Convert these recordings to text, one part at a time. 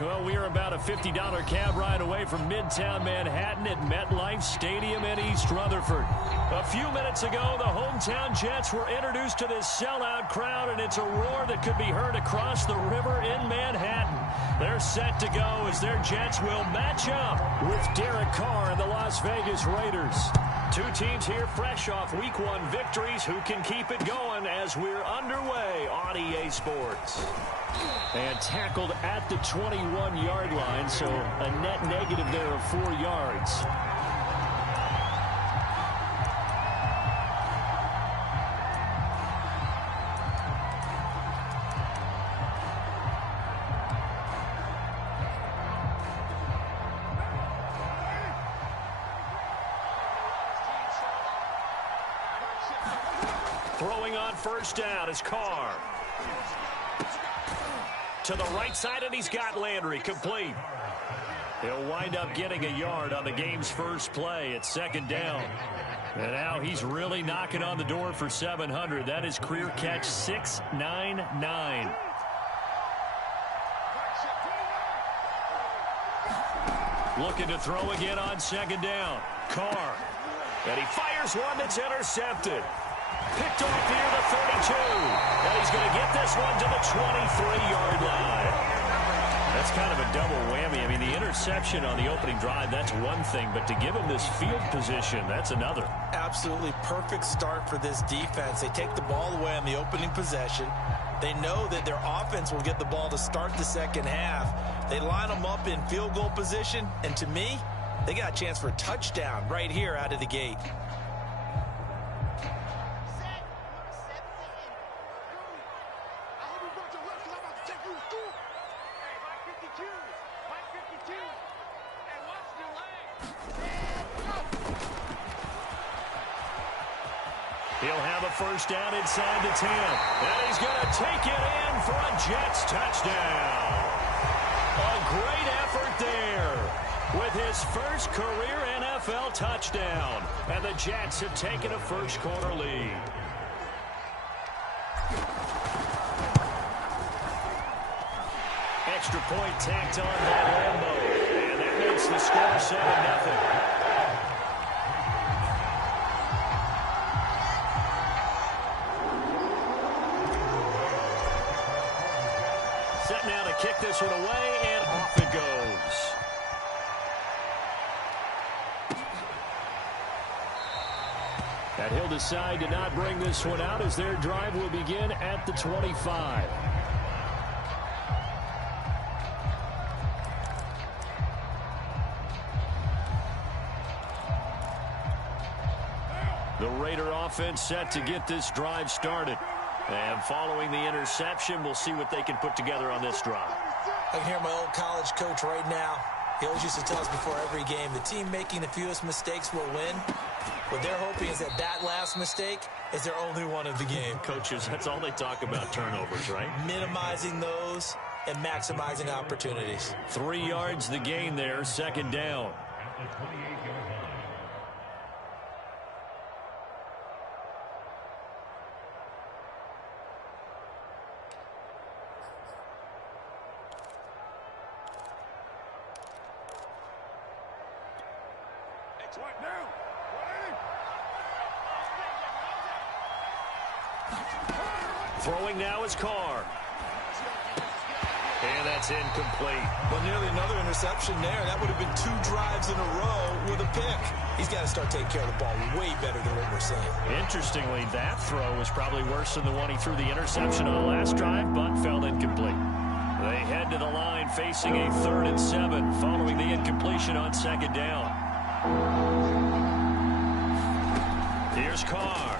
Well, we are about a $50 cab ride away from Midtown Manhattan at MetLife Stadium in East Rutherford. A few minutes ago, the hometown Jets were introduced to this sellout crowd, and it's a roar that could be heard across the river in Manhattan. They're set to go as their Jets will match up with Derek Carr and the Las Vegas Raiders. Two teams here fresh off Week 1 victories who can keep it going as we're underway on EA Sports. And tackled at the 21-yard line, so a net negative there of 4 yards. Throwing on first down is Carr. To the right side, and he's got Landry complete. He'll wind up getting a yard on the game's first play at second down. And now he's really knocking on the door for 700. That is career catch 699. Looking to throw again on second down. Carr. And he fires one that's intercepted. Picked off near the 32. And he's going to get this one to the 23-yard line. That's kind of a double whammy. I mean, the interception on the opening drive, that's one thing. But to give him this field position, that's another. Absolutely perfect start for this defense. They take the ball away on the opening possession. They know that their offense will get the ball to start the second half. They line them up in field goal position. And to me, they got a chance for a touchdown right here out of the gate. He'll have a first down inside the 10. And he's going to take it in for a Jets touchdown. A great effort there with his first career NFL touchdown. And the Jets have taken a first-quarter lead. Extra point tacked on by Lambo. And that makes the score 7-0. Set now to kick this one away, and off it goes. And he'll decide to not bring this one out as their drive will begin at the 25. The Raider offense set to get this drive started. And following the interception, we'll see what they can put together on this drive. I can hear my old college coach right now. He always used to tell us before every game, the team making the fewest mistakes will win. What they're hoping is that that last mistake is their only one of the game. Coaches, that's all they talk about, turnovers, right? Minimizing those and maximizing opportunities. 3 yards the gain there, second down. Throwing now is Carr. And that's incomplete. Well, nearly another interception there. That would have been 2 drives in a row with a pick. He's got to start taking care of the ball way better than what we're seeing. Interestingly, that throw was probably worse than the one he threw the interception on the last drive, but fell incomplete. They head to the line facing a 3rd and 7 following the incompletion on second down. Here's Carr.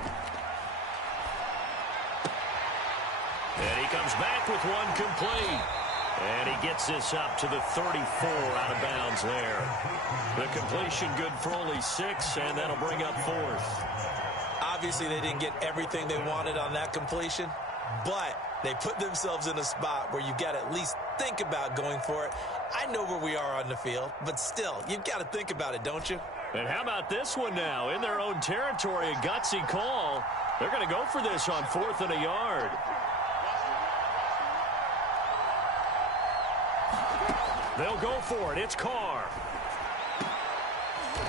And he comes back with one complete. And he gets this up to the 34 out of bounds there. The completion good for only 6, and that'll bring up 4th. Obviously, they didn't get everything they wanted on that completion, but they put themselves in a spot where you've got to at least think about going for it. I know where we are on the field, but still, you've got to think about it, don't you? And how about this one now? In their own territory, a gutsy call. They're going to go for this on 4th and a yard. They'll go for it. It's Carr.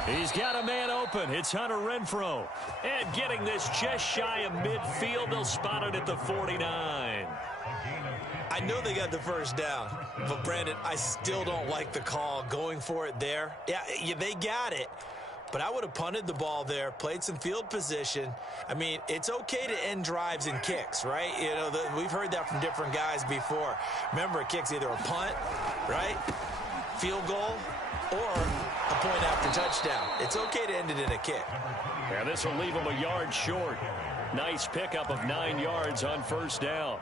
He's got a man open. It's Hunter Renfrow. And getting this just shy of midfield, they'll spot it at the 49. I know they got the first down, but Brandon, I still don't like the call going for it there. Yeah, they got it, but I would have punted the ball there, played some field position. I mean, it's okay to end drives and kicks, right? You know, we've heard that from different guys before. Remember, a kick's either a punt, right, field goal, or a point after touchdown. It's okay to end it in a kick. Yeah, this will leave them a yard short. Nice pickup of 9 yards on first down.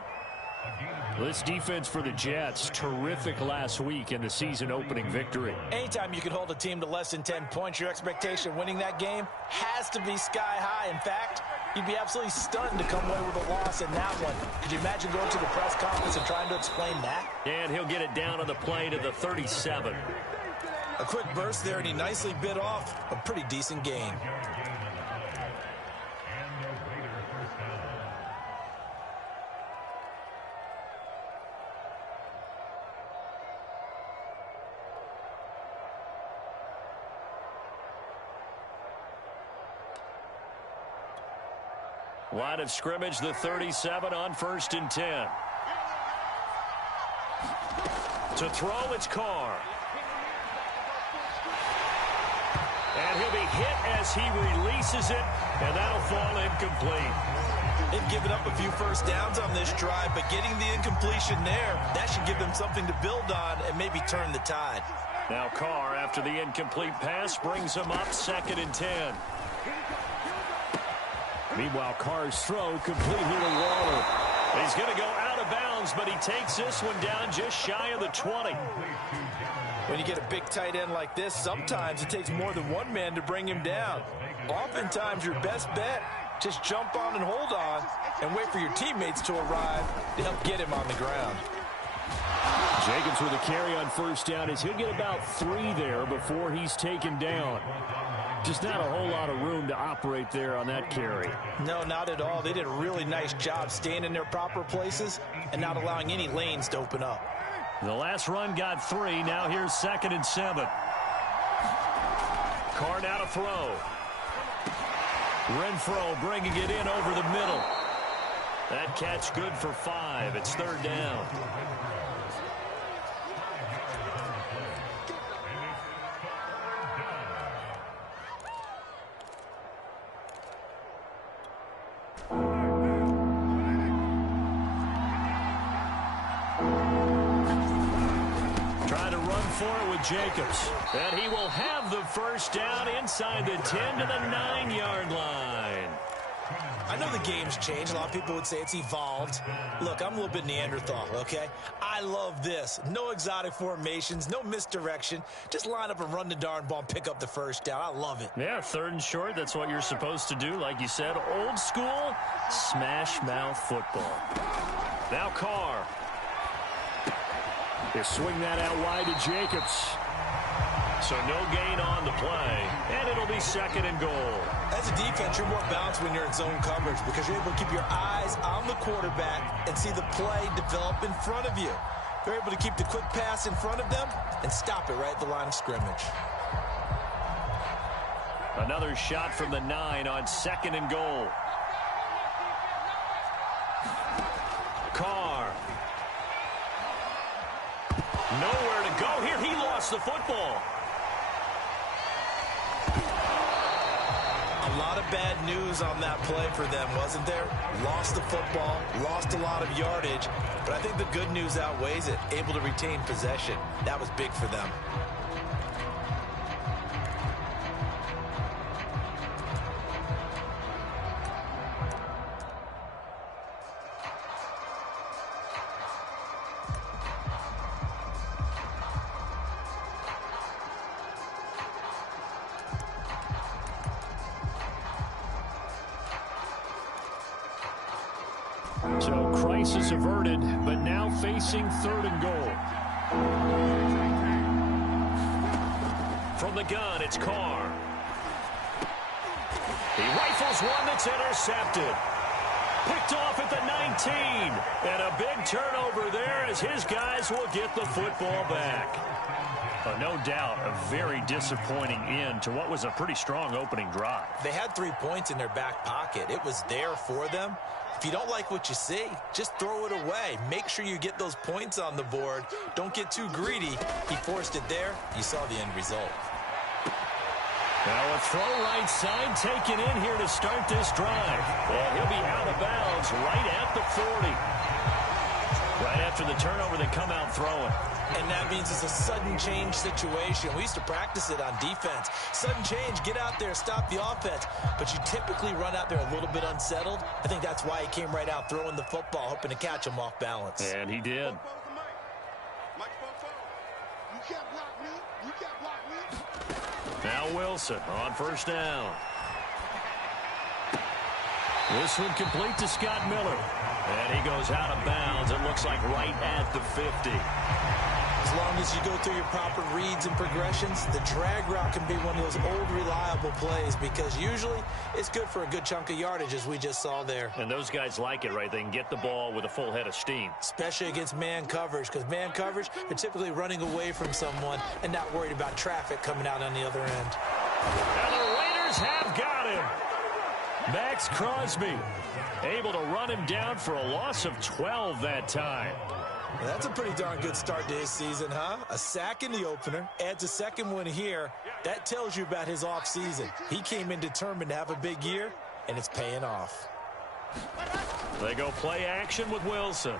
This defense for the Jets, terrific last week in the season-opening victory. Anytime you can hold a team to less than 10 points, your expectation of winning that game has to be sky high. In fact, you'd be absolutely stunned to come away with a loss in that one. Could you imagine going to the press conference and trying to explain that? And he'll get it down on the play to the 37. A quick burst there, and he nicely bit off a pretty decent gain. Line of scrimmage, the 37 on 1st and 10. To throw, it's Carr. And he'll be hit as he releases it, and that'll fall incomplete. They've given up a few first downs on this drive, but getting the incompletion there, that should give them something to build on and maybe turn the tide. Now Carr, after the incomplete pass, brings him up 2nd and 10. Meanwhile, Carr's throw complete here to Waller. He's going to go out of bounds, but he takes this one down just shy of the 20. When you get a big tight end like this, sometimes it takes more than one man to bring him down. Oftentimes, your best bet, just jump on and hold on and wait for your teammates to arrive to help get him on the ground. Jacobs with a carry on first down as he'll get about 3 there before he's taken down. Just not a whole lot of room to operate there on that carry. No, not at all. They did a really nice job staying in their proper places and not allowing any lanes to open up. The last run got 3. Now here's 2nd and 7. Carr now to throw. Renfrow bringing it in over the middle. That catch good for 5. It's 3rd down. Jacobs, and he will have the first down inside the 10 to the 9-yard line. I know the game's changed. A lot of people would say it's evolved. Look, I'm a little bit Neanderthal, okay? I love this. No exotic formations, no misdirection. Just line up and run the darn ball and pick up the first down. I love it. Yeah, 3rd and short. That's what you're supposed to do. Like you said, old school smash mouth football. Now Carr. They swing that out wide to Jacobs. So no gain on the play, and it'll be 2nd and goal. As a defense, you're more balanced when you're in zone coverage because you're able to keep your eyes on the quarterback and see the play develop in front of you. You're able to keep the quick pass in front of them and stop it right at the line of scrimmage. Another shot from the 9 on 2nd and goal. Carr. Nowhere to go here. He lost the football. A lot of bad news on that play for them, wasn't there? Lost the football, lost a lot of yardage, but I think the good news outweighs it. Able to retain possession. That was big for them. So crisis averted, but now facing 3rd and goal. From the gun, it's Carr. He rifles one that's intercepted. Picked off at the 19. And a big turnover there as his guys will get the football back. No doubt a very disappointing end to what was a pretty strong opening drive. They had 3 points in their back pocket. It was there for them. If you don't like what you see, just throw it away. Make sure you get those points on the board. Don't get too greedy. He forced it there. You saw the end result. Now a throw right side taken in here to start this drive. And he'll be out of bounds right at the 40. Right after the turnover, they come out throwing. And that means it's a sudden change situation. We used to practice it on defense. Sudden change, get out there, stop the offense. But you typically run out there a little bit unsettled. I think that's why he came right out throwing the football, hoping to catch him off balance. And he did. Now Wilson on first down. This one complete to Scott Miller. And he goes out of bounds. It looks like right at the 50. As long as you go through your proper reads and progressions, the drag route can be one of those old reliable plays because usually it's good for a good chunk of yardage as we just saw there. And those guys like it, right? They can get the ball with a full head of steam. Especially against man coverage because man coverage, they're typically running away from someone and not worried about traffic coming out on the other end. And the Raiders have got him. Max Crosby able to run him down for a loss of 12 that time. Well, that's a pretty darn good start to his season, huh? A sack in the opener, adds a second one here. That tells you about his offseason. He came in determined to have a big year, and it's paying off. They go play action with Wilson.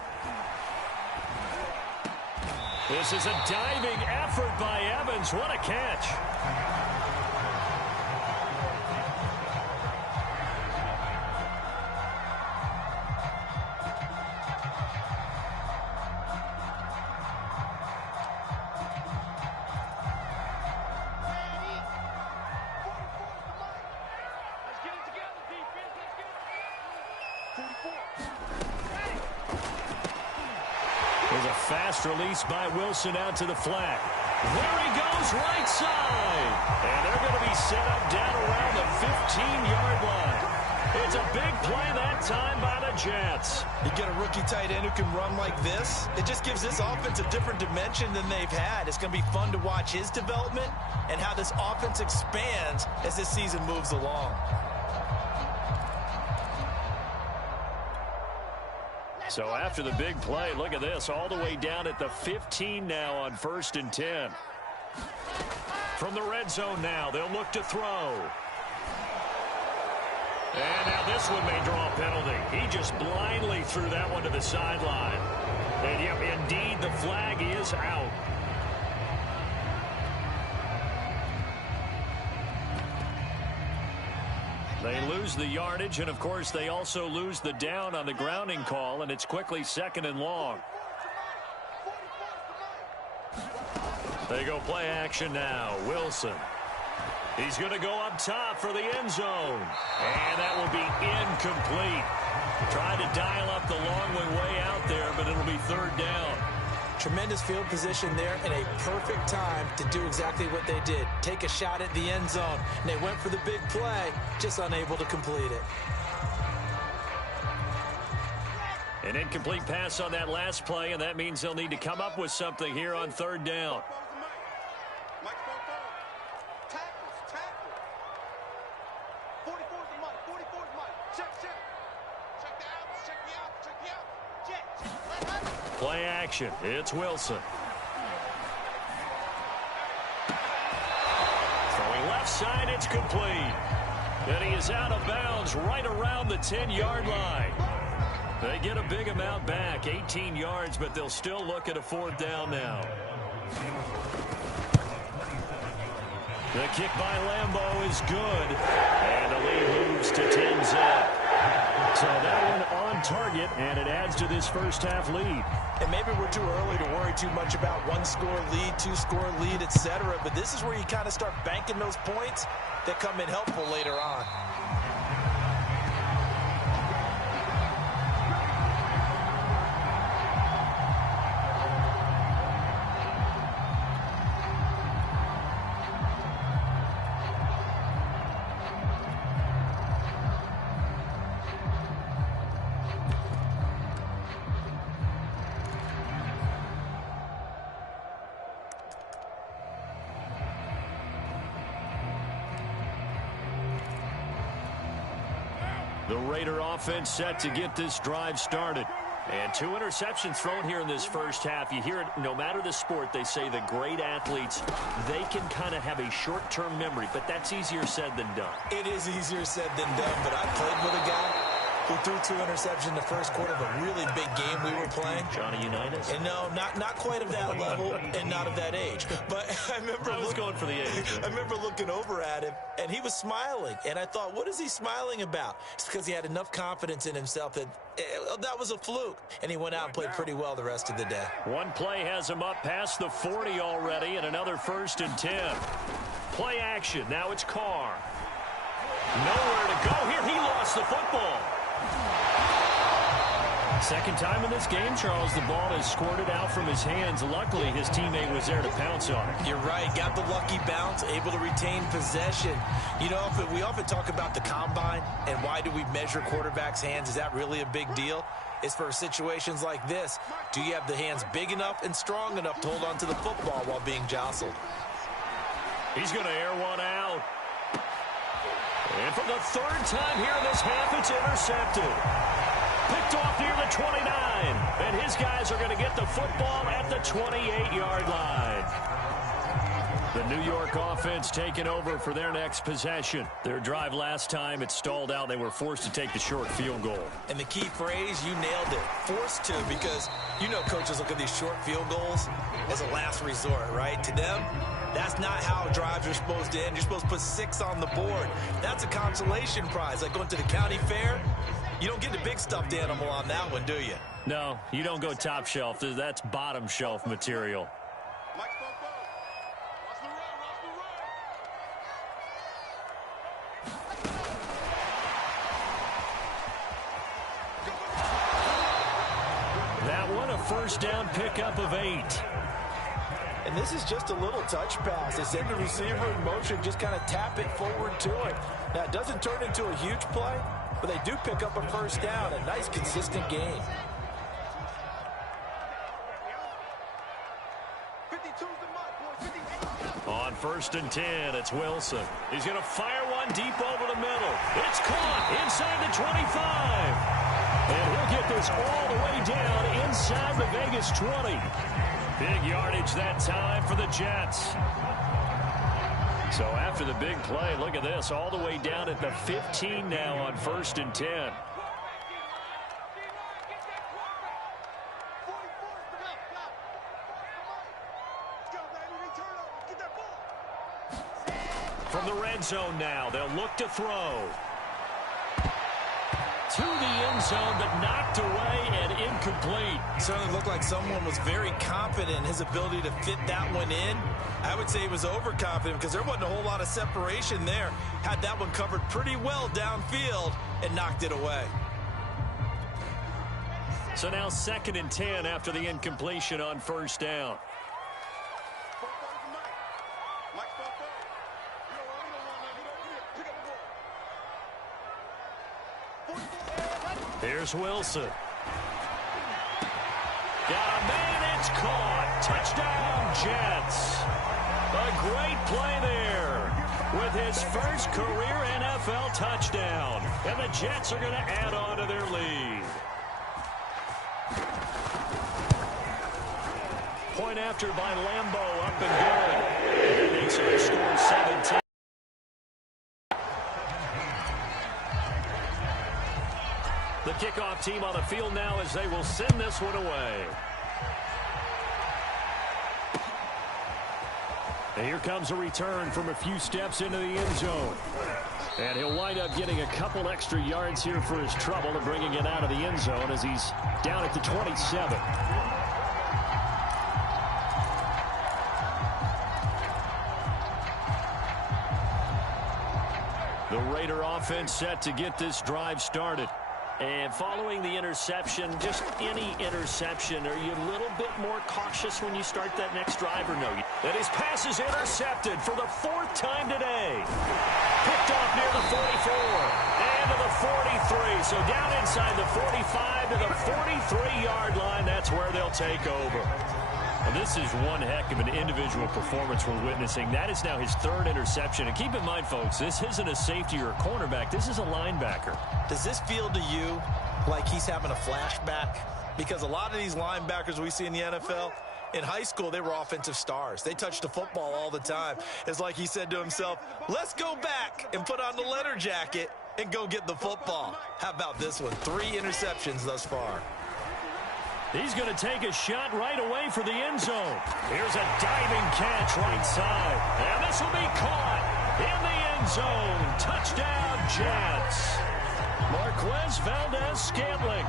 This is a diving effort by Evans. What a catch. There's a fast release by Wilson out to the flat. There he goes, right side. And they're going to be set up down around the 15-yard line. It's a big play that time by the Jets. You get a rookie tight end who can run like this, it just gives this offense a different dimension than they've had. It's going to be fun to watch his development and how this offense expands as this season moves along. So after the big play, look at this, all the way down at the 15 now on 1st and 10. From the red zone now, they'll look to throw. And now this one may draw a penalty. He just blindly threw that one to the sideline. And yep, indeed, the flag is out. They lose the yardage, and of course they also lose the down on the grounding call, and it's quickly 2nd and long. They go play action now. Wilson. He's going to go up top for the end zone. And that will be incomplete. Tried to dial up the long way out there, but it'll be 3rd down. Tremendous field position there and a perfect time to do exactly what they did. Take a shot at the end zone. And they went for the big play, just unable to complete it. An incomplete pass on that last play, and that means they'll need to come up with something here on 3rd down. Play action. It's Wilson. Throwing left side, it's complete. And he is out of bounds right around the 10-yard line. They get a big amount back, 18 yards, but they'll still look at a 4th down now. The kick by Lambeau is good. And the lead moves to 10-zip. So that one on target, and it adds to this first half lead. And maybe we're too early to worry too much about 1-score lead, 2-score lead, etc. But this is where you kind of start banking those points that come in helpful later on. The Raider offense set to get this drive started. And 2 interceptions thrown here in this first half. You hear it, no matter the sport, they say the great athletes, they can kind of have a short-term memory, but that's easier said than done. It is easier said than done, but I played with a guy who threw 2 interceptions in the first quarter of a really big game we were playing. Johnny Unitas? And no, not quite of that level and not of that age. But I was going for the age. I remember looking over at him, and he was smiling. And I thought, what is he smiling about? It's because he had enough confidence in himself that that was a fluke. And he went out and played pretty well the rest of the day. One play has him up past the 40 already, and another 1st and 10. Play action. Now it's Carr. Nowhere to go here. He lost the football. Second time in this game, Charles, the ball is squirted out from his hands. Luckily, his teammate was there to pounce on it. You're right. Got the lucky bounce, able to retain possession. You know, we often talk about the combine and why do we measure quarterbacks' hands. Is that really a big deal? It's for situations like this. Do you have the hands big enough and strong enough to hold on to the football while being jostled? He's going to air one out. And for the 3rd time here in this half, it's intercepted. Picked off near the 29. And his guys are going to get the football at the 28-yard line. The New York offense taking over for their next possession. Their drive last time, it stalled out. They were forced to take the short field goal. And the key phrase, you nailed it. Forced to, because you know coaches look at these short field goals as a last resort, right? To them, that's not how drives are supposed to end. You're supposed to put 6 on the board. That's a consolation prize, like going to the county fair. You don't get the big stuffed animal on that one, do you? No, you don't go top shelf. That's bottom shelf material. That one, a 1st down pickup of 8. And this is just a little touch pass. They send the receiver in motion, just kind of tap it forward to it. Now, it doesn't turn into a huge play, but they do pick up a 1st down. A nice, consistent game. On 1st and 10, it's Wilson. He's going to fire one deep over the middle. It's caught inside the 25. And he'll get this all the way down inside the Vegas 20. Big yardage that time for the Jets. So after the big play, look at this, all the way down at the 15 now on 1st and 10. From the red zone now, they'll look to throw. To the end zone, but knocked away and incomplete. Certainly looked like someone was very confident in his ability to fit that one in. I would say he was overconfident because there wasn't a whole lot of separation there. Had that one covered pretty well downfield and knocked it away. So now 2nd and 10 after the incompletion on 1st down. Here's Wilson. Got a man, it's caught. Touchdown, Jets. A great play there with his first career NFL touchdown. And the Jets are going to add on to their lead. Point after by Lambeau, up and good. And they score 17. The kickoff team on the field now as they will send this one away. And here comes a return from a few steps into the end zone. And he'll wind up getting a couple extra yards here for his trouble and bringing it out of the end zone as he's down at the 27. The Raider offense set to get this drive started. And following the interception, just any interception, are you a little bit more cautious when you start that next drive or no? And his pass is intercepted for the 4th time today. Picked off near the 44 and to the 43. So down inside the 45 to the 43-yard line. That's where they'll take over. Well, this is one heck of an individual performance we're witnessing. That is now his third interception. And keep in mind, folks, this isn't a safety or a cornerback. This is a linebacker. Does this feel to you like he's having a flashback? Because a lot of these linebackers we see in the NFL, in high school, they were offensive stars. They touched the football all the time. It's like he said to himself, let's go back and put on the leather jacket and go get the football. How about this one? 3 interceptions thus far. He's going to take a shot right away for the end zone. Here's a diving catch right side. And this will be caught in the end zone. Touchdown, Jets. Marquez Valdez-Scantling,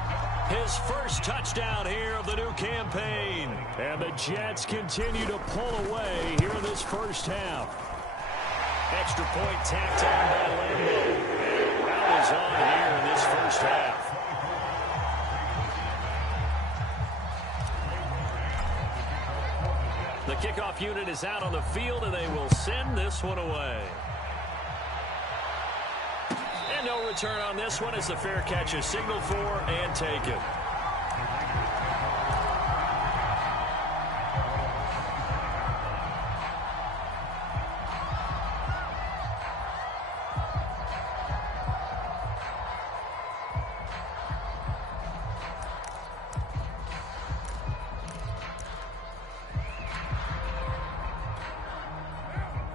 his first touchdown here of the new campaign. And the Jets continue to pull away here in this first half. Extra point tacked on by Lambo. And the route is on here in this first half. The kickoff unit is out on the field, and they will send this one away. And no return on this one as the fair catch is signaled for and taken.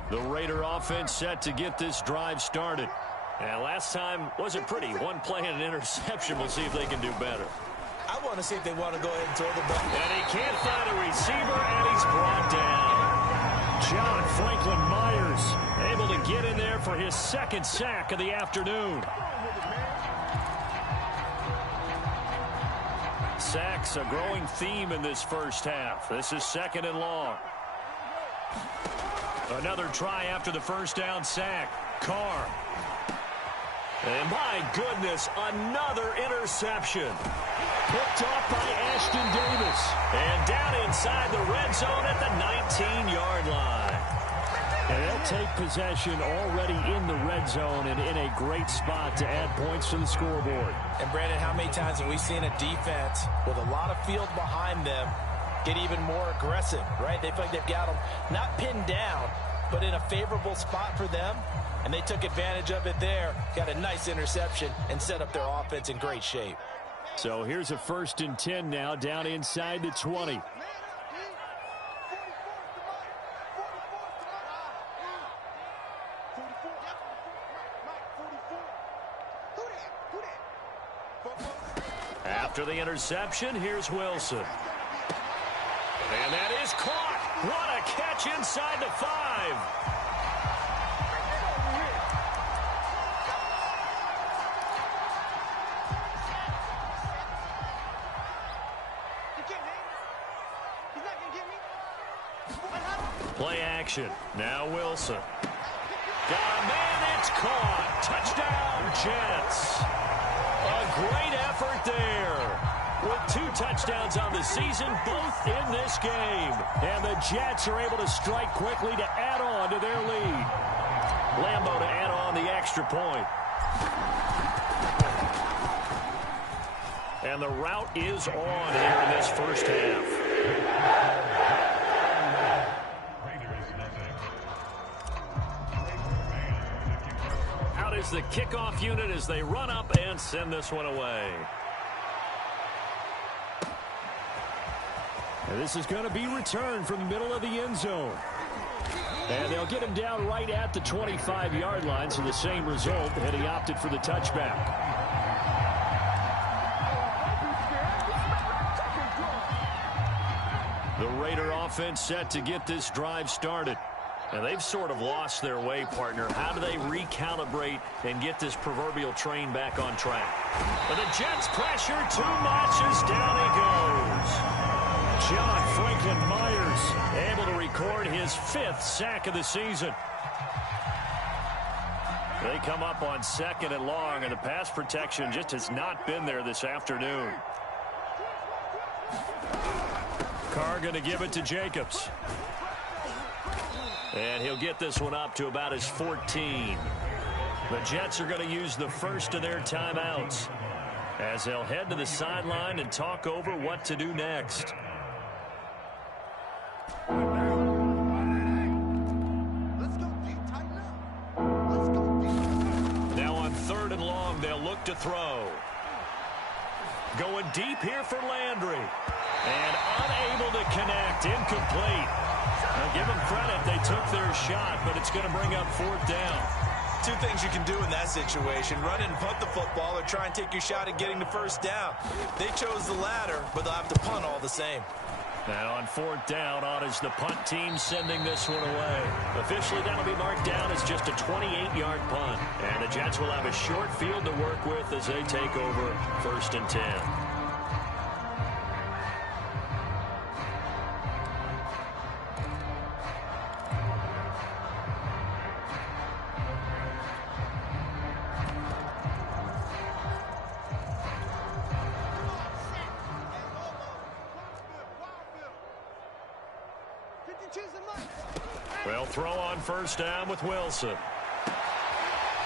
The Raider offense set to get this drive started. And last time wasn't pretty. One play and an interception. We'll see if they can do better. I want to see if they want to go ahead and throw the ball. And he can't find a receiver, and he's brought down. John Franklin Myers able to get in there for his second sack of the afternoon. Sacks a growing theme in this first half. This is 2nd and long. Another try after the first down sack. Carr. And my goodness, another interception. Picked off by Ashton Davis. And down inside the red zone at the 19-yard line. And they'll take possession already in the red zone and in a great spot to add points to the scoreboard. And Brandon, how many times have we seen a defense with a lot of field behind them get even more aggressive, right? They feel like they've got them not pinned down, but in a favorable spot for them. And they took advantage of it there, got a nice interception, and set up their offense in great shape. So here's a 1st and 10 now, down inside the 20. After the interception, here's Wilson. And that is caught. What a catch inside the 5. Play action. Now Wilson. Got a man, it's caught. Touchdown, Jets. A great effort there. With 2 touchdowns on the season, both in this game. And the Jets are able to strike quickly to add on to their lead. Lambo to add on the extra point. And the route is on here in this first half. Out is the kickoff unit as they run up and send this one away. And this is going to be returned from the middle of the end zone. And they'll get him down right at the 25-yard line, so the same result, and he opted for the touchback. The Raider offense set to get this drive started. And they've sort of lost their way, partner. How do they recalibrate and get this proverbial train back on track? But the Jets pressure too much as down he goes. John Franklin Myers able to record his 5th sack of the season. They come up on 2nd and long, and the pass protection just has not been there this afternoon. Carr going to give it to Jacobs. And he'll get this one up to about his 14. The Jets are going to use the first of their timeouts as they'll head to the sideline and talk over what to do next. Now on 3rd and long, they'll look to throw. Going deep here for Landry. And unable to connect. Incomplete. Now give them credit. They took their shot, but it's going to bring up 4th down. Two things you can do in that situation: run and punt the football, or try and take your shot at getting the 1st down. They chose the latter, but they'll have to punt all the same. And on 4th down, on is the punt team sending this one away. Officially, that'll be marked down as just a 28-yard punt. And the Jets will have a short field to work with as they take over 1st and 10. Well, throw on 1st down with Wilson.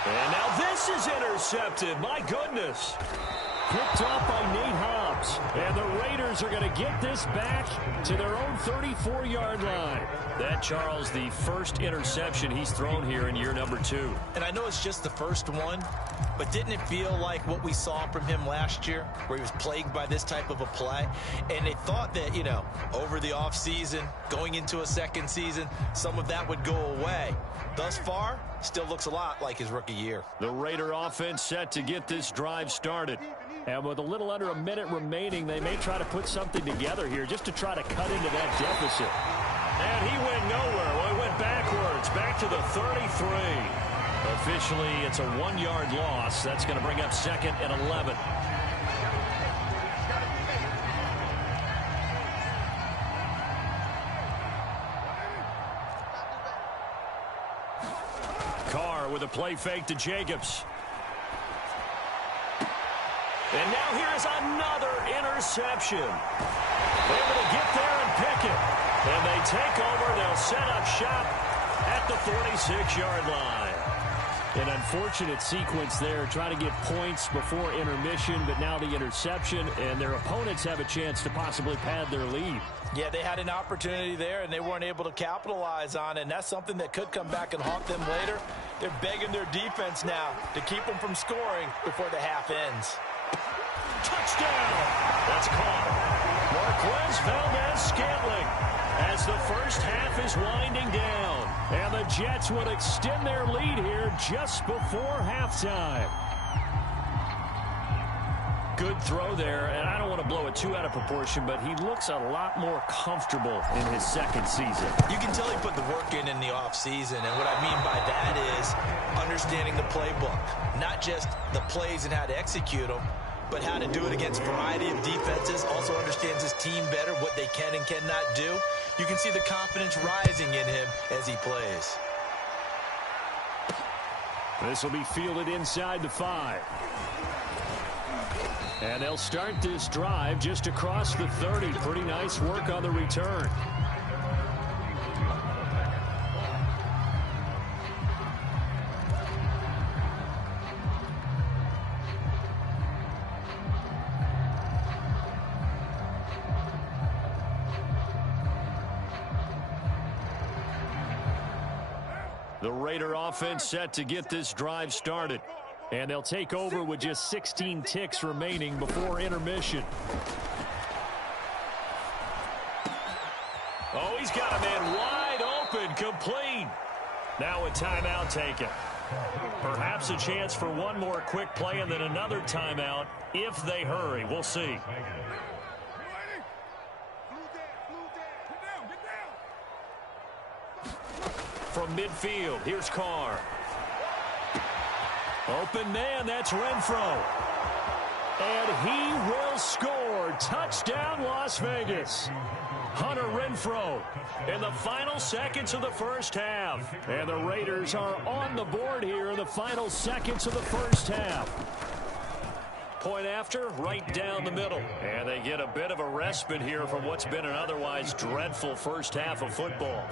And now this is intercepted. My goodness. Picked off by Nate Hobbs. And the Raiders are going to get this back to their own 34-yard line. That, Charles, the first interception he's thrown here in year number 2. And I know it's just the first one, but didn't it feel like what we saw from him last year, where he was plagued by this type of a play? And they thought that, you know, over the offseason, going into a second season, some of that would go away. Thus far, still looks a lot like his rookie year. The Raider offense set to get this drive started. And with a little under a minute remaining, they may try to put something together here just to try to cut into that deficit. And he went nowhere. Well, he went backwards, back to the 33. Officially, it's a 1-yard loss. That's going to bring up 2nd and 11. Carr with a play fake to Jacobs. And now here is another interception. Able to get there and pick it. And they take over. They'll set up shop at the 46-yard line. An unfortunate sequence there, trying to get points before intermission, but now the interception, and their opponents have a chance to possibly pad their lead. Yeah, they had an opportunity there, and they weren't able to capitalize on it, and that's something that could come back and haunt them later. They're begging their defense now to keep them from scoring before the half ends. Touchdown! That's caught. Marquez Valdez-Scantling as the first half is winding down. And the Jets would extend their lead here just before halftime. Good throw there, and I don't want to blow it too out of proportion, but he looks a lot more comfortable in his second season. You can tell he put the work in the offseason, and what I mean by that is understanding the playbook. Not just the plays and how to execute them, but how to do it against a variety of defenses. Also understands his team better, what they can and cannot do. You can see the confidence rising in him as he plays. This will be fielded inside the 5. And they'll start this drive just across the 30. Pretty nice work on the return. The Raider offense set to get this drive started. And they'll take over with just 16 ticks remaining before intermission. Oh, he's got a man wide open, complete. Now a timeout taken. Perhaps a chance for one more quick play and then another timeout if they hurry. We'll see. From midfield, here's Carr. Open man, that's Renfro. And he will score. Touchdown, Las Vegas. Hunter Renfro in the final seconds of the first half. And the Raiders are on the board here in the final seconds of the first half. Point after, right down the middle. And they get a bit of a respite here from what's been an otherwise dreadful first half of football.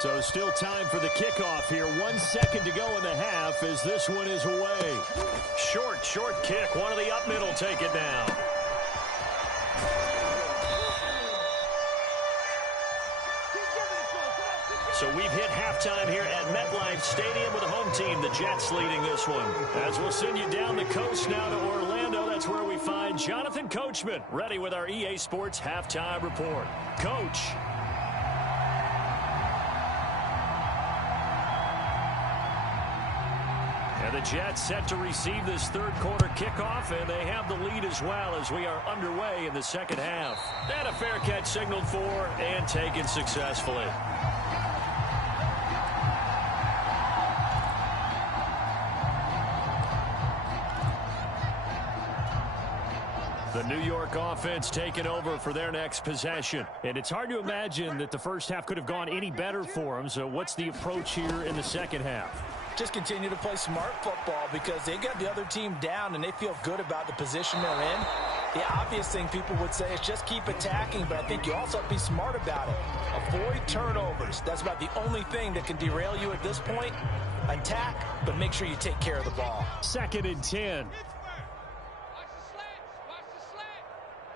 So still time for the kickoff here. 1 second to go in the half as this one is away. Short kick. One of the up middle take it down. So we've hit halftime here at MetLife Stadium with the home team, the Jets, leading this one. As we'll send you down the coast now to Orlando, that's where we find Jonathan Coachman, ready with our EA Sports halftime report. Coach. And the Jets set to receive this third quarter kickoff, and they have the lead as well as we are underway in the second half. And a fair catch signaled for and taken successfully. The New York offense taking over for their next possession. And it's hard to imagine that the first half could have gone any better for them. So what's the approach here in the second half? Just continue to play smart football because they got the other team down and they feel good about the position they're in. The obvious thing people would say is just keep attacking, but I think you also have to be smart about it. Avoid turnovers. That's about the only thing that can derail you at this point. Attack, but make sure you take care of the ball. 2nd and 10.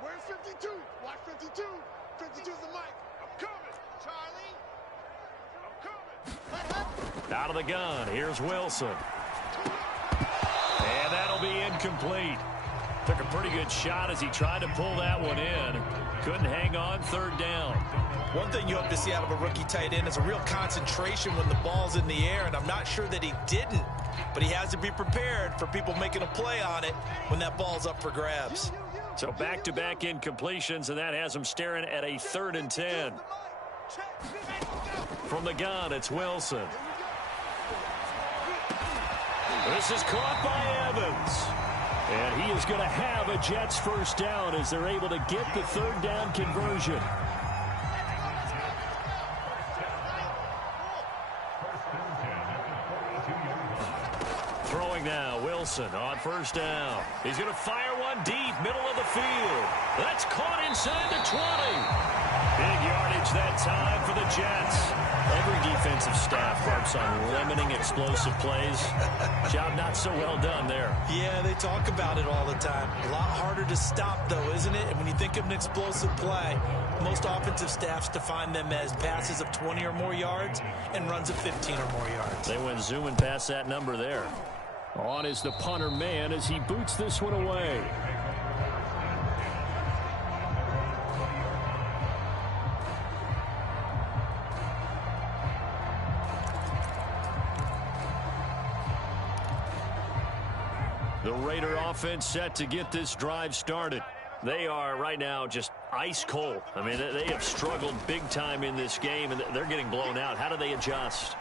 Where's 52? Watch 52. 52's the mic. I'm coming, Charlie. I'm coming. Out of the gun, here's Wilson. And that'll be incomplete. Took a pretty good shot as he tried to pull that one in. Couldn't hang on, 3rd down. One thing you hope to see out of a rookie tight end is a real concentration when the ball's in the air, and I'm not sure that he didn't, but he has to be prepared for people making a play on it when that ball's up for grabs. So back-to-back incompletions, and that has him staring at a 3rd and 10. From the gun, it's Wilson. This is caught by Evans. And he is going to have a Jets first down as they're able to get the 3rd down conversion. Throwing now, Wilson on 1st down. He's going to fire one deep, middle of the field. That's caught inside the 20. Big yardage that time for the Jets. Every defensive staff harps on limiting explosive plays. Job not so well done there. Yeah, they talk about it all the time. A lot harder to stop, though, isn't it? And when you think of an explosive play, most offensive staffs define them as passes of 20 or more yards and runs of 15 or more yards. They went zooming past that number there. On is the punter man as he boots this one away. The Raider offense set to get this drive started. They are right now just ice cold. I mean, they have struggled big time in this game, and they're getting blown out. How do they adjust?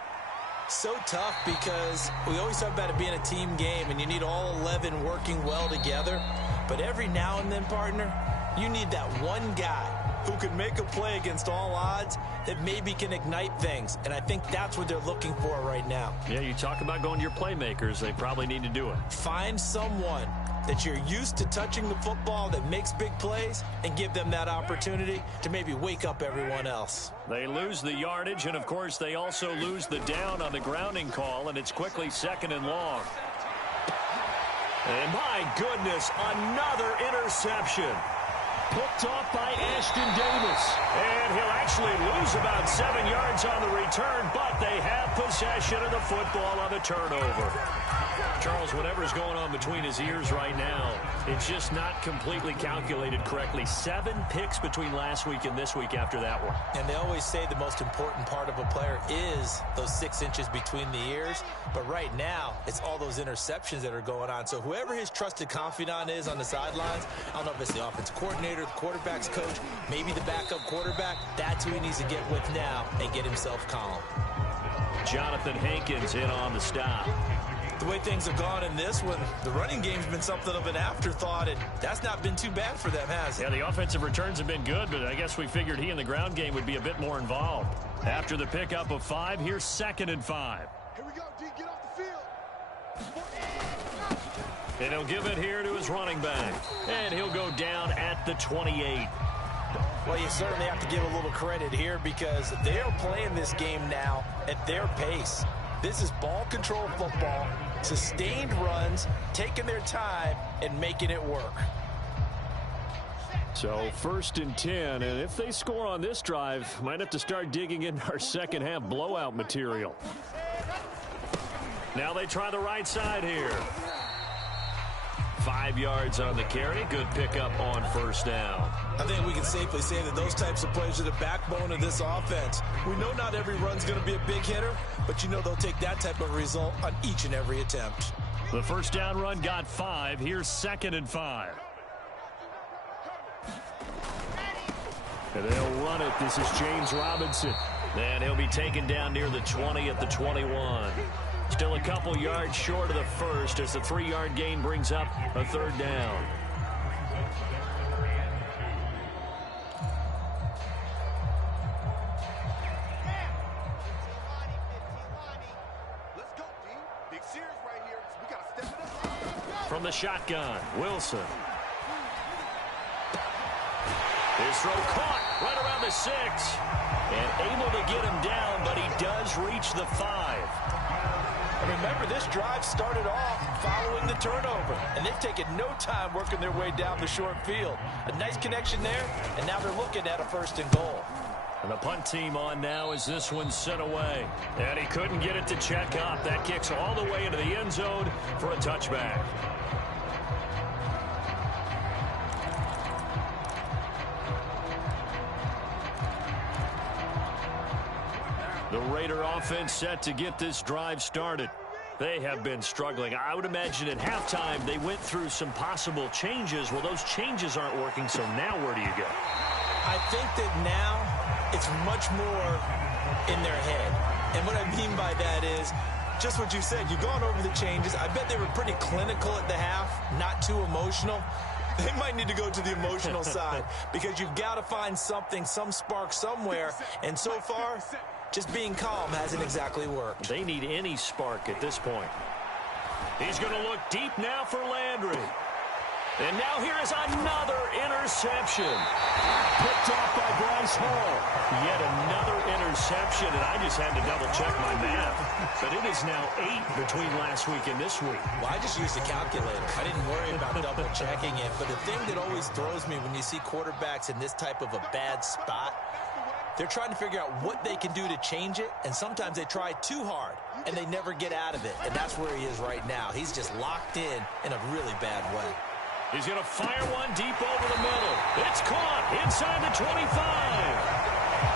So tough because we always talk about it being a team game, and you need all 11 working well together. But every now and then, partner, you need that one guy who can make a play against all odds that maybe can ignite things. And I think that's what they're looking for right now. Yeah, you talk about going to your playmakers. They probably need to do it. Find someone that you're used to touching the football that makes big plays and give them that opportunity to maybe wake up everyone else. They lose the yardage, and, of course, they also lose the down on the grounding call, and it's quickly 2nd and long. And, my goodness, another interception. Picked off by Ashton Davis. And he'll actually lose about 7 yards on the return, but they have possession of the football on the turnover. Charles, whatever's going on between his ears right now, it's just not completely calculated correctly. 7 picks between last week and this week after that one. And they always say the most important part of a player is those 6 inches between the ears. But right now, it's all those interceptions that are going on. So whoever his trusted confidant is on the sidelines, I don't know if it's the offensive coordinator, the quarterback's coach, maybe the backup quarterback, that's who he needs to get with now and get himself calm. Jonathan Hankins in on the stop. The way things have gone in this one, the running game's been something of an afterthought, and that's not been too bad for them, has it? Yeah, the offensive returns have been good, but I guess we figured he in the ground game would be a bit more involved. After the pickup of 5, here's 2nd and 5. Here we go, D. Get off the field. And he'll give it here to his running back. And he'll go down at the 28. Well, you certainly have to give a little credit here because they are playing this game now at their pace. This is ball control football, sustained runs, taking their time, and making it work. So 1st and 10, and if they score on this drive, might have to start digging into our second half blowout material. Now they try the right side here. 5 yards on the carry. Good pickup on 1st down. I think we can safely say that those types of plays are the backbone of this offense. We know not every run's going to be a big hitter, but you know they'll take that type of result on each and every attempt. The 1st down run got 5. Here's 2nd and 5. And they'll run it. This is James Robinson. And he'll be taken down near the 20 at the 21. Still a couple yards short of the first as the 3-yard gain brings up a 3rd down. From the shotgun, Wilson. His throw caught right around the 6. And able to get him down, but he does reach the 5. And remember, this drive started off following the turnover, and they've taken no time working their way down the short field. A nice connection there, and now they're looking at a 1st and goal. And the punt team on now as this one's sent away. And he couldn't get it to check up. That kicks all the way into the end zone for a touchback. The Raider offense set to get this drive started. They have been struggling. I would imagine at halftime they went through some possible changes. Well, those changes aren't working, so now where do you go? I think that now it's much more in their head. And what I mean by that is just what you said. You've gone over the changes. I bet they were pretty clinical at the half, not too emotional. They might need to go to the emotional side because you've got to find something, some spark somewhere. And so far, just being calm hasn't exactly worked. They need any spark at this point. He's going to look deep now for Landry. And now here is another interception. Picked off by Bryce Hall. Yet another interception, and I just had to double-check my math. But it is now 8 between last week and this week. Well, I just used a calculator. I didn't worry about double-checking it. But the thing that always throws me when you see quarterbacks in this type of a bad spot, they're trying to figure out what they can do to change it, and sometimes they try too hard, and they never get out of it. And that's where he is right now. He's just locked in a really bad way. He's going to fire one deep over the middle. It's caught inside the 25.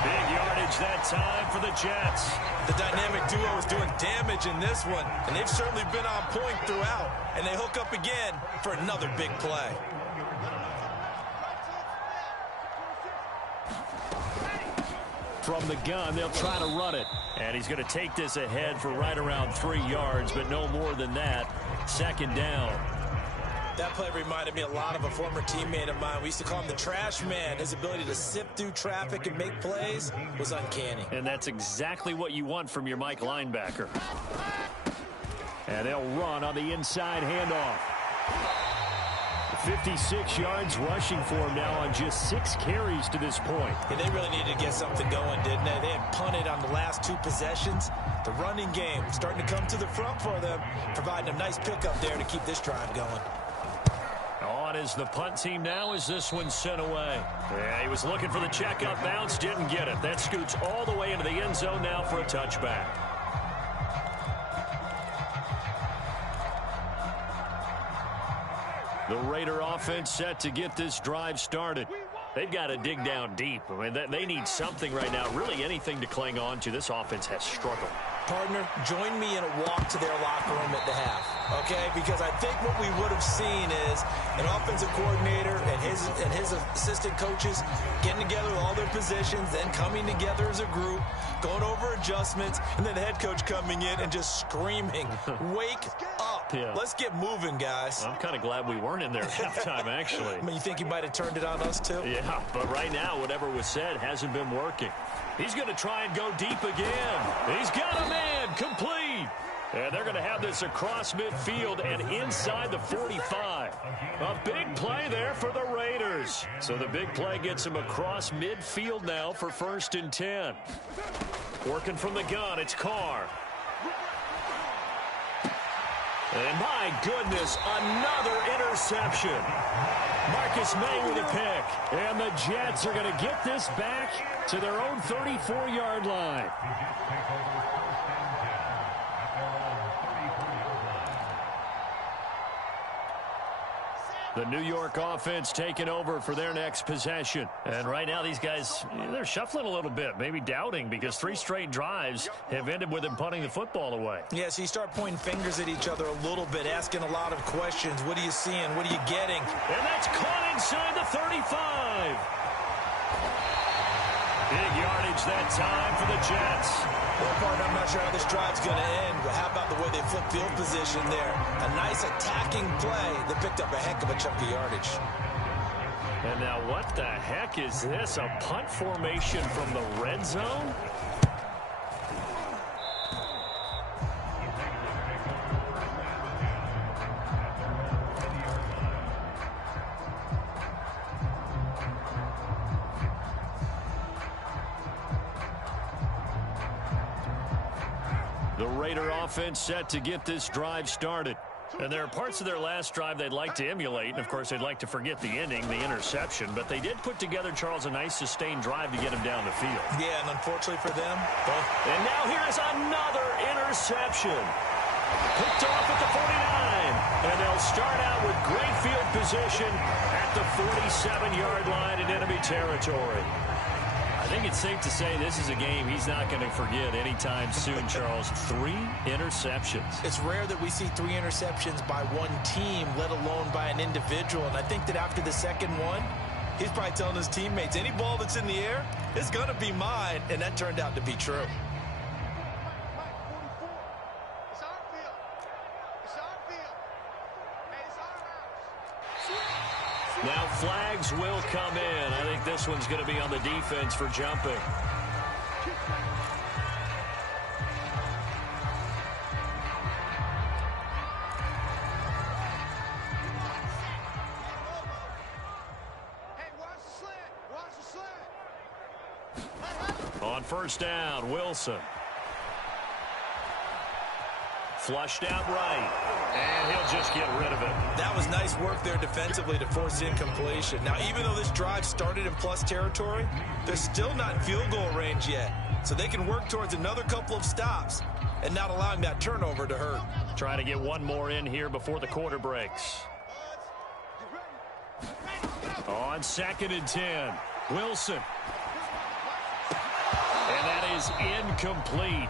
Big yardage that time for the Jets. The dynamic duo is doing damage in this one, and they've certainly been on point throughout. And they hook up again for another big play. From the gun, they'll try to run it. And he's going to take this ahead for right around 3 yards, but no more than that. 2nd down. That play reminded me a lot of a former teammate of mine. We used to call him the trash man. His ability to sift through traffic and make plays was uncanny. And that's exactly what you want from your Mike linebacker. And they'll run on the inside handoff. 56 yards rushing for him now on just 6 carries to this point. Yeah, they really needed to get something going, didn't they? They had punted on the last 2 possessions. The running game starting to come to the front for them, providing a nice pickup there to keep this drive going. On is the punt team now as this one's sent away. Yeah, he was looking for the checkup bounce, didn't get it. That scoots all the way into the end zone now for a touchback. The Raider offense set to get this drive started. They've got to dig down deep. I mean, they need something right now, really anything to cling on to. This offense has struggled. Partner, join me in a walk to their locker room at the half, okay? Because I think what we would have seen is an offensive coordinator and his assistant coaches getting together with all their positions, then coming together as a group, going over adjustments, and then the head coach coming in and just screaming, wake up. Yeah. Let's get moving, guys. I'm kind of glad we weren't in there at halftime, actually. I mean, you think he might have turned it on us, too? Yeah, but right now, whatever was said hasn't been working. He's going to try and go deep again. He's got a man complete. And they're going to have this across midfield and inside the 45. A big play there for the Raiders. So the big play gets him across midfield now for 1st and 10. Working from the gun, it's Carr. And my goodness, another interception. Marcus May with a pick. And the Jets are going to get this back to their own 34-yard line. The New York offense taking over for their next possession. And right now these guys, they're shuffling a little bit, maybe doubting, because 3 straight drives have ended with them punting the football away. Yeah, so you start pointing fingers at each other a little bit, asking a lot of questions. What are you seeing? What are you getting? And that's caught inside the 35. Big yardage that time for the Jets. Well, partner, I'm not sure how this drive's going to end, but how about the way they flip field position there? A nice attacking play that picked up a heck of a chunk of yardage. And now what the heck is this? A punt formation from the red zone? The Raider offense set to get this drive started. And there are parts of their last drive they'd like to emulate. And, of course, they'd like to forget the ending, the interception. But they did put together, Charles, a nice sustained drive to get him down the field. Yeah, and unfortunately for them. And now here's another interception. Picked off at the 49. And they'll start out with great field position at the 47-yard line in enemy territory. I think it's safe to say this is a game he's not going to forget anytime soon, Charles. 3 interceptions. It's rare that we see 3 interceptions by one team, let alone by an individual. And I think that after the second one, he's probably telling his teammates, any ball that's in the air is going to be mine. And that turned out to be true. Now flags will come in. I think this one's going to be on the defense for jumping. On 1st down, Wilson. Flushed out right. And he'll just get rid of it. That was nice work there defensively to force incompletion. Now, even though this drive started in plus territory, they're still not in field goal range yet. So they can work towards another couple of stops and not allowing that turnover to hurt. Trying to get one more in here before the quarter breaks. On 2nd and 10, Wilson. And that is incomplete.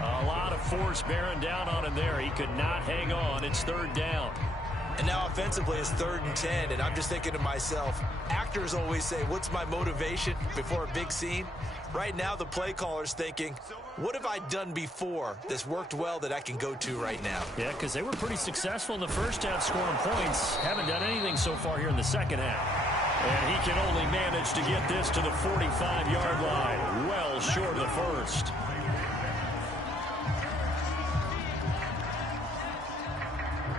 A lot of force bearing down on him there. He could not hang on. It's 3rd down. And now offensively it's 3rd and 10. And I'm just thinking to myself, actors always say, what's my motivation before a big scene? Right now the play caller's thinking, what have I done before that's worked well that I can go to right now? Yeah, because they were pretty successful in the first half scoring points. Haven't done anything so far here in the second half. And he can only manage to get this to the 45-yard line. Well short of the first.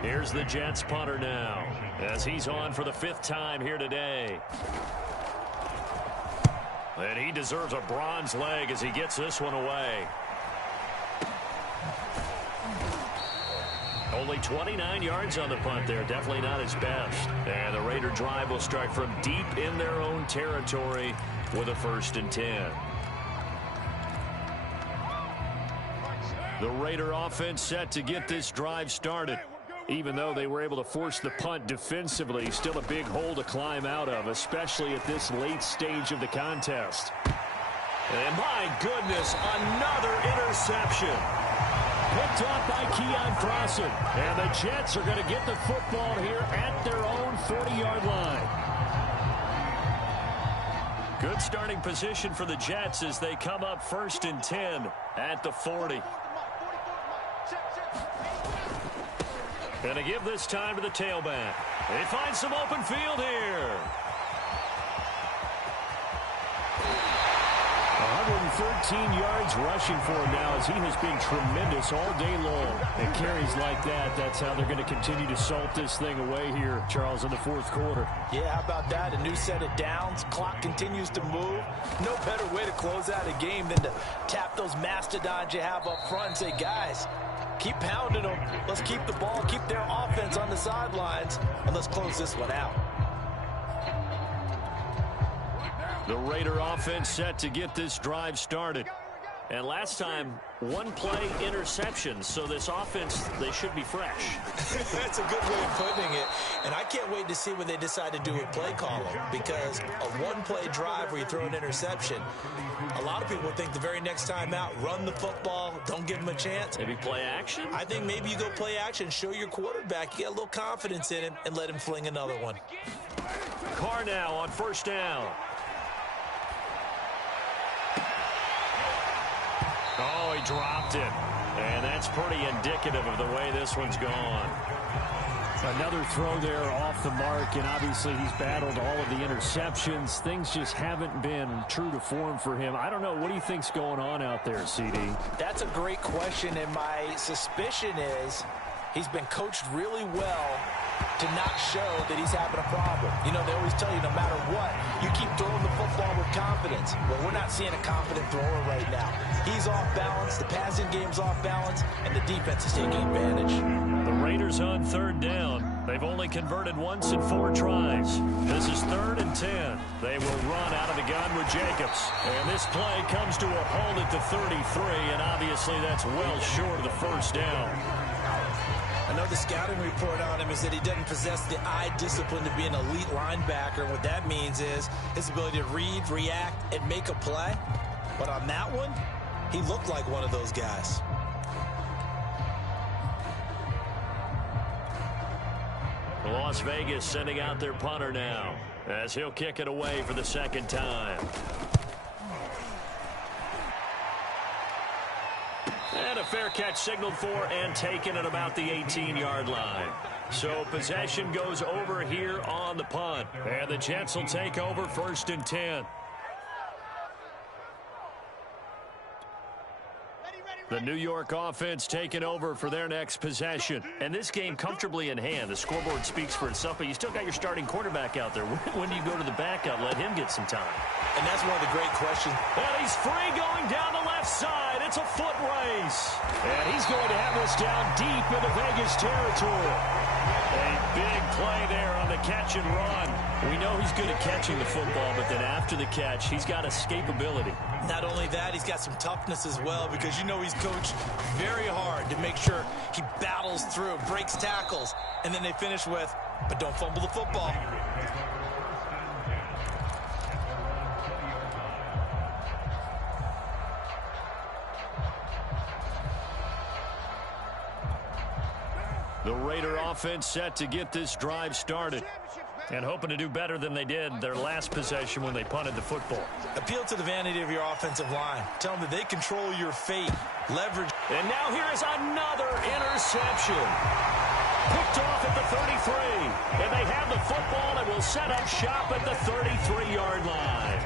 Here's the Jets punter now as he's on for the 5th time here today. And he deserves a bronze leg as he gets this one away. Only 29 yards on the punt there. Definitely not his best. And the Raider drive will start from deep in their own territory with a 1st and 10. The Raider offense set to get this drive started. Even though they were able to force the punt defensively, still a big hole to climb out of, especially at this late stage of the contest. And my goodness, another interception. Picked off by Keon Frosson. And the Jets are going to get the football here at their own 40-yard line. Good starting position for the Jets as they come up 1st and 10 at the 40. And to give this time to the tailback. They find some open field here. 13 yards rushing for him now as he has been tremendous all day long. And carries like that, that's how they're going to continue to salt this thing away here, Charles, in the fourth quarter. Yeah, how about that? A new set of downs. Clock continues to move. No better way to close out a game than to tap those mastodons you have up front and say, guys, keep pounding them. Let's keep the ball, keep their offense on the sidelines, and let's close this one out. The Raider offense set to get this drive started. And last time, one play interception. So this offense, they should be fresh. That's a good way of putting it. And I can't wait to see what they decide to do with play calling, because a one-play drive where you throw an interception, a lot of people think the very next time out, run the football, don't give them a chance. Maybe play action? I think maybe you go play action, show your quarterback, you get a little confidence in him, and let him fling another one. Carr now on first down. Oh, he dropped it. And that's pretty indicative of the way this one's gone. Another throw there off the mark, and obviously he's battled all of the interceptions. Things just haven't been true to form for him. I don't know. What do you think's going on out there, CD? That's a great question, and my suspicion is he's been coached really well to not show that he's having a problem. You know, they always tell you no matter what, you keep throwing the football with confidence. Well, we're not seeing a confident thrower right now. He's off balance, the passing game's off balance, and the defense is taking advantage. The Raiders on third down. They've only converted once in 4 tries. This is 3rd and 10. They will run out of the gun with Jacobs. And this play comes to a halt at the 33, and obviously that's well short of the first down. I know the scouting report on him is that he doesn't possess the eye discipline to be an elite linebacker. And what that means is his ability to read, react, and make a play. But on that one, he looked like one of those guys. Las Vegas sending out their punter now as he'll kick it away for the second time. And a fair catch signaled for and taken at about the 18-yard line. So possession goes over here on the punt. And the Jets will take over 1st and 10. The New York offense taking over for their next possession. And this game comfortably in hand. The scoreboard speaks for itself, but you still got your starting quarterback out there. When do you go to the backup? Let him get some time. And that's one of the great questions. And he's free going down the left side. It's a foot race. And he's going to have this down deep into Vegas territory. A big play there on the catch and run. We know he's good at catching the football, but then after the catch, he's got escapability. Not only that, he's got some toughness as well, because you know he's coached very hard to make sure he battles through, breaks tackles, and then they finish with, but don't fumble the football. The Raider offense set to get this drive started and hoping to do better than they did their last possession when they punted the football. Appeal to the vanity of your offensive line. Tell them that they control your fate. Leverage. And now here is another interception. Picked off at the 33. And they have the football and will set up shop at the 33-yard line.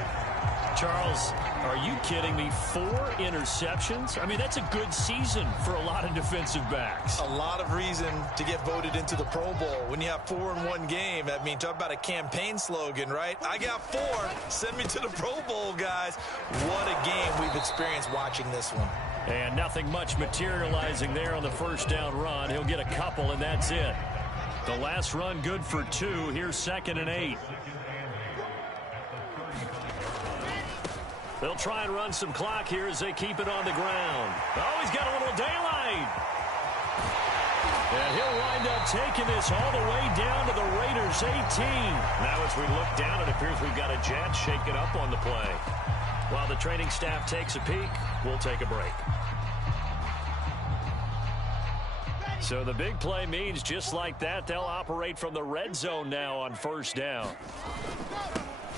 Charles, are you kidding me? 4 interceptions? I mean, that's a good season for a lot of defensive backs. A lot of reason to get voted into the Pro Bowl. When you have 4 in one game, I mean, talk about a campaign slogan, right? I got 4. Send me to the Pro Bowl, guys. What a game we've experienced watching this one. And nothing much materializing there on the first down run. He'll get a couple, and that's it. The last run good for 2. Here's 2nd and 8. They'll try and run some clock here as they keep it on the ground. Oh, he's got a little daylight. And he'll wind up taking this all the way down to the Raiders' 18. Now as we look down, it appears we've got a Jet shaking up on the play. While the training staff takes a peek, we'll take a break. So the big play means just like that, they'll operate from the red zone now on first down.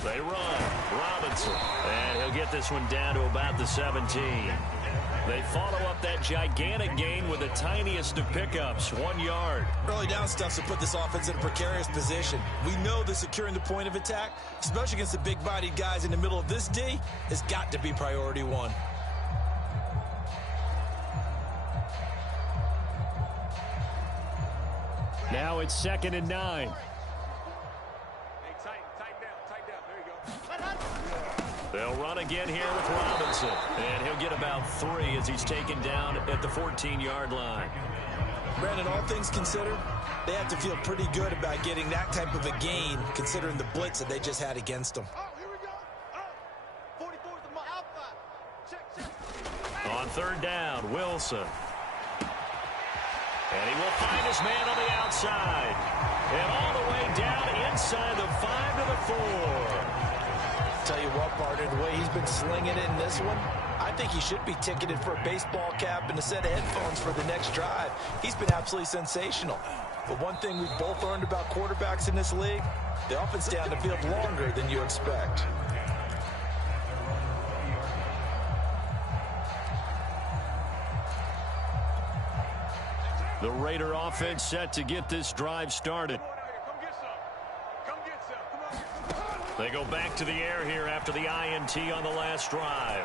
They run. Robinson. And he'll get this one down to about the 17. They follow up that gigantic gain with the tiniest of pickups, 1 yard. Early down stuff to put this offense in a precarious position. We know that securing the point of attack, especially against the big-bodied guys in the middle of this D, has got to be priority one. Now it's 2nd and 9. Hey, tighten down. There you go. They'll run again here with Robinson. And he'll get about 3 as he's taken down at the 14-yard line. Brandon, all things considered, they have to feel pretty good about getting that type of a gain, considering the blitz that they just had against them. Oh, here we go. Oh, 44 is the mark. Check. On 3rd down, Wilson. And he will find his man on the outside. And all the way down inside the 5 to the 4. Tell you what, partner, the way he's been slinging it in this one, I think he should be ticketed for a baseball cap and a set of headphones for the next drive. He's been absolutely sensational. But one thing we've both learned about quarterbacks in this league, they often stay on the field longer than you expect. The Raider offense set to get this drive started. Come get some. They go back to the air here after the INT on the last drive.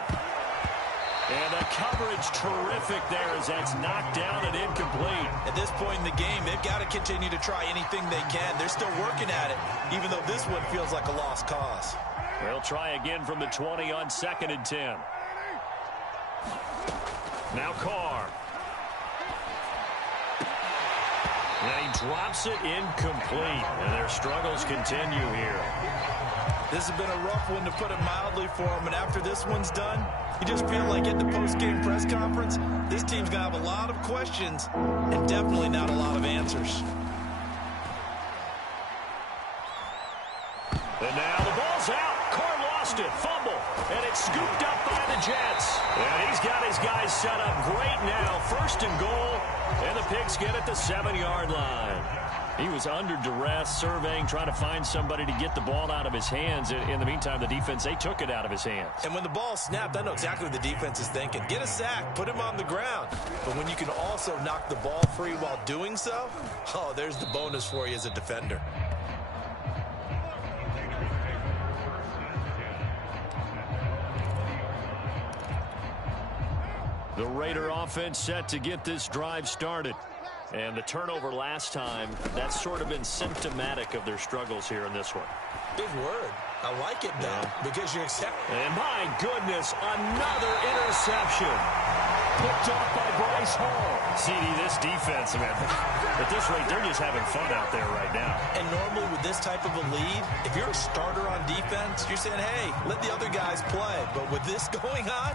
And the coverage terrific there as that's knocked down and incomplete. At this point in the game, they've got to continue to try anything they can. They're still working at it, even though this one feels like a lost cause. They'll try again from the 20 on 2nd and 10. Now Carr. And he drops it incomplete. And their struggles continue here. This has been a rough one, to put it mildly, for him. And after this one's done, you just feel like at the post-game press conference, this team's going to have a lot of questions and definitely not a lot of answers. And now the ball's out. Carr lost it. Fumble. And it's scooped up by the Jets. And he's got his guys set up great now. 1st and goal. And the Pigskin at the 7-yard line. He was under duress, surveying, trying to find somebody to get the ball out of his hands. In the meantime, the defense, they took it out of his hands. And when the ball snapped, I know exactly what the defense is thinking. Get a sack, put him on the ground. But when you can also knock the ball free while doing so, oh, there's the bonus for you as a defender. The Raider offense set to get this drive started. And the turnover last time, that's sort of been symptomatic of their struggles here in this one. Big word. I like it, though, because you're accepting. And my goodness, another interception. Picked off by Bryce Hall. CD, this defense, man, at this rate, they're just having fun out there right now. And normally with this type of a lead, if you're a starter on defense, you're saying, hey, let the other guys play. But with this going on,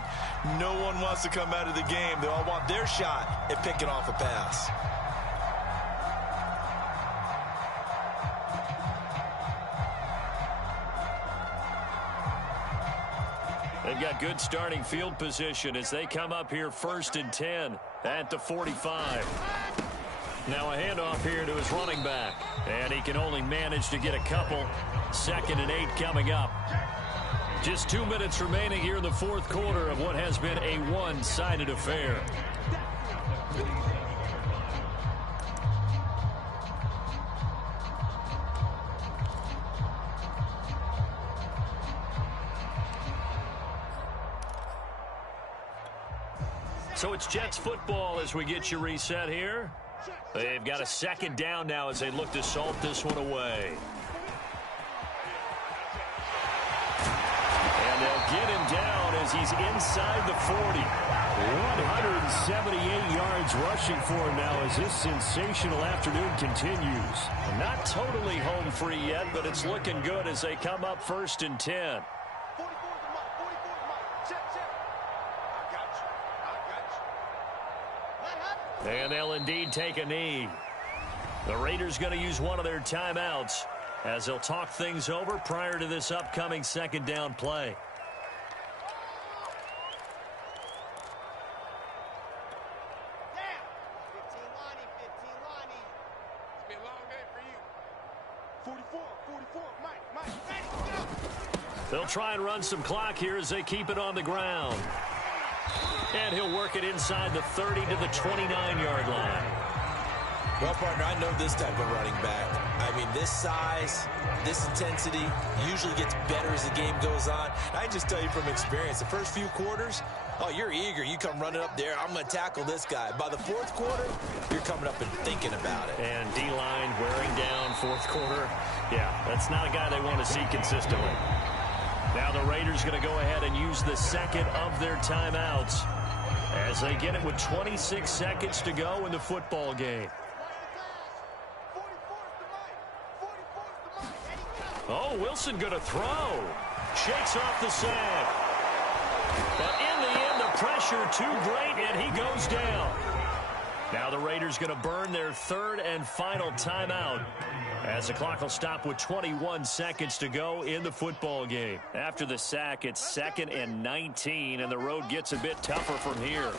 no one wants to come out of the game. They all want their shot at picking off a pass. They've got good starting field position as they come up here 1st and 10 at the 45. Now a handoff here to his running back. And he can only manage to get a couple. 2nd and 8 coming up. Just 2 minutes remaining here in the 4th quarter of what has been a one-sided affair. So it's Jets football as we get you reset here. They've got a 2nd down now as they look to salt this one away. And they'll get him down as he's inside the 40. 178 yards rushing for him now as this sensational afternoon continues. Not totally home free yet, but it's looking good as they come up 1st and 10. And they'll indeed take a knee. The Raiders going to use one of their timeouts as they'll talk things over prior to this upcoming 2nd down play. They'll try and run some clock here as they keep it on the ground. And he'll work it inside the 30 to the 29-yard line. Well, partner, I know this type of running back. I mean, this size, this intensity usually gets better as the game goes on. And I just tell you from experience, the first few quarters, oh, you're eager. You come running up there, I'm going to tackle this guy. By the fourth quarter, you're coming up and thinking about it. And D-line wearing down fourth quarter. Yeah, that's not a guy they want to see consistently. Now the Raiders going to go ahead and use the second of their timeouts as they get it with 26 seconds to go in the football game. Oh, Wilson going to throw. Shakes off the sack. But in the end, the pressure too great, and he goes down. Now the Raiders going to burn their third and final timeout as the clock will stop with 21 seconds to go in the football game. After the sack, it's 2nd and 19, and the road gets a bit tougher from here.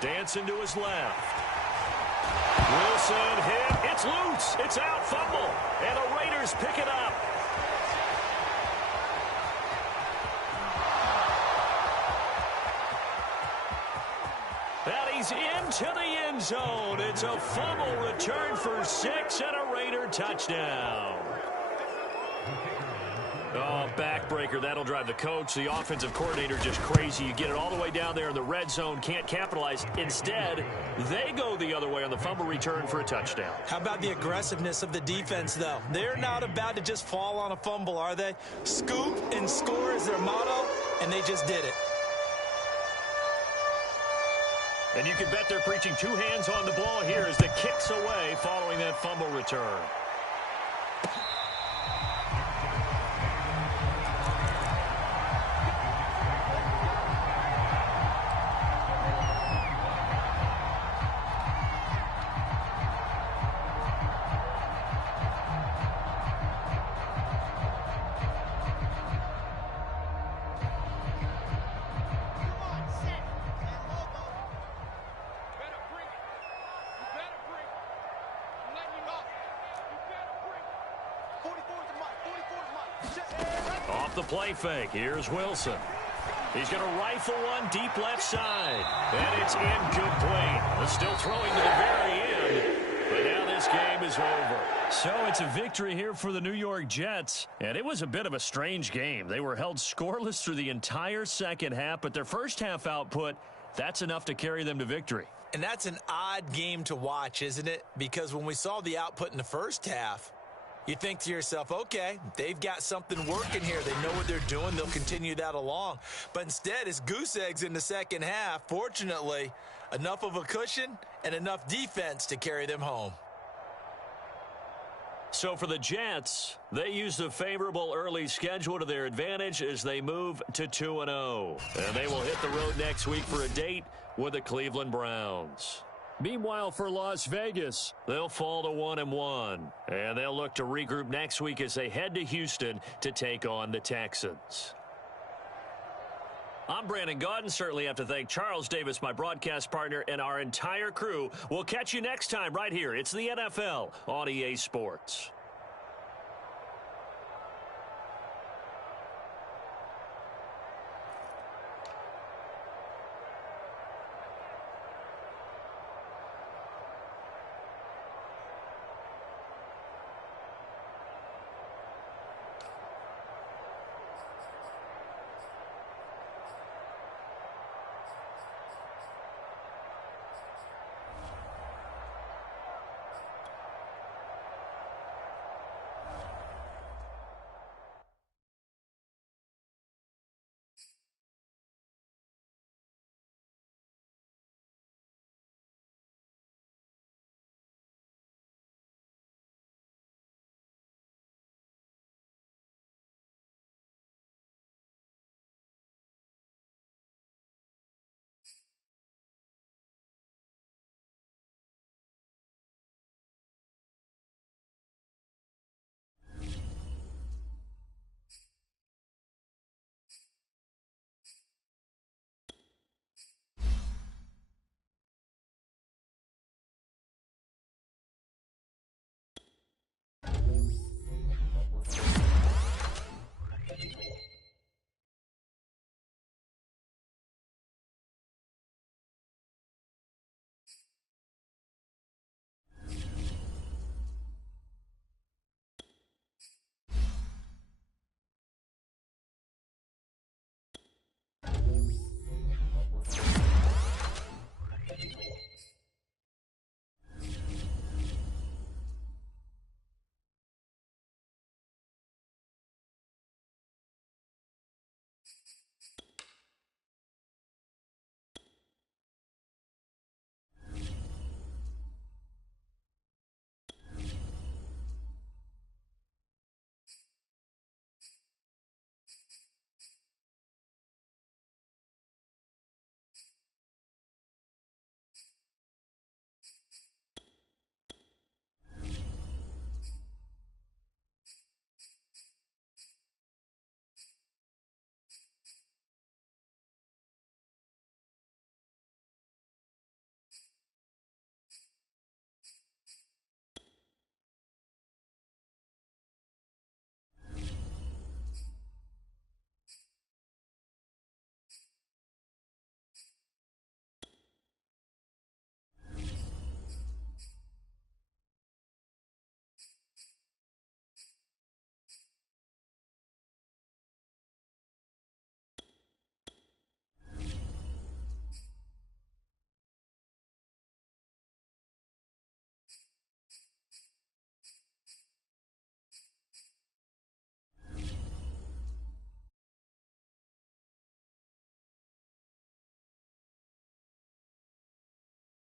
Dancing to his left. Wilson hit. It's loose. It's out. Fumble. And the Raiders pick it up. And he's into the end zone. It's a fumble return for 6 and a Raider touchdown. Oh, backbreaker. That'll drive the coach, the offensive coordinator, just crazy. You get it all the way down there in the red zone, can't capitalize. Instead, they go the other way on the fumble return for a touchdown. How about the aggressiveness of the defense, though? They're not about to just fall on a fumble, are they? Scoop and score is their motto, and they just did it. And you can bet they're preaching 2 hands on the ball here as the kick's away following that fumble return. Off the play fake, here's Wilson. He's going to rifle one deep left side. And it's incomplete. They're still throwing to the very end. But now this game is over. So it's a victory here for the New York Jets. And it was a bit of a strange game. They were held scoreless through the entire second half. But their first half output, that's enough to carry them to victory. And that's an odd game to watch, isn't it? Because when we saw the output in the first half, you think to yourself, okay, they've got something working here. They know what they're doing. They'll continue that along. But instead, it's goose eggs in the second half. Fortunately, enough of a cushion and enough defense to carry them home. So for the Jets, they use the favorable early schedule to their advantage as they move to 2-0. And they will hit the road next week for a date with the Cleveland Browns. Meanwhile, for Las Vegas, they'll fall to 1-1. And they'll look to regroup next week as they head to Houston to take on the Texans. I'm Brandon Gaudin. Certainly have to thank Charles Davis, my broadcast partner, and our entire crew. We'll catch you next time right here. It's the NFL on EA Sports.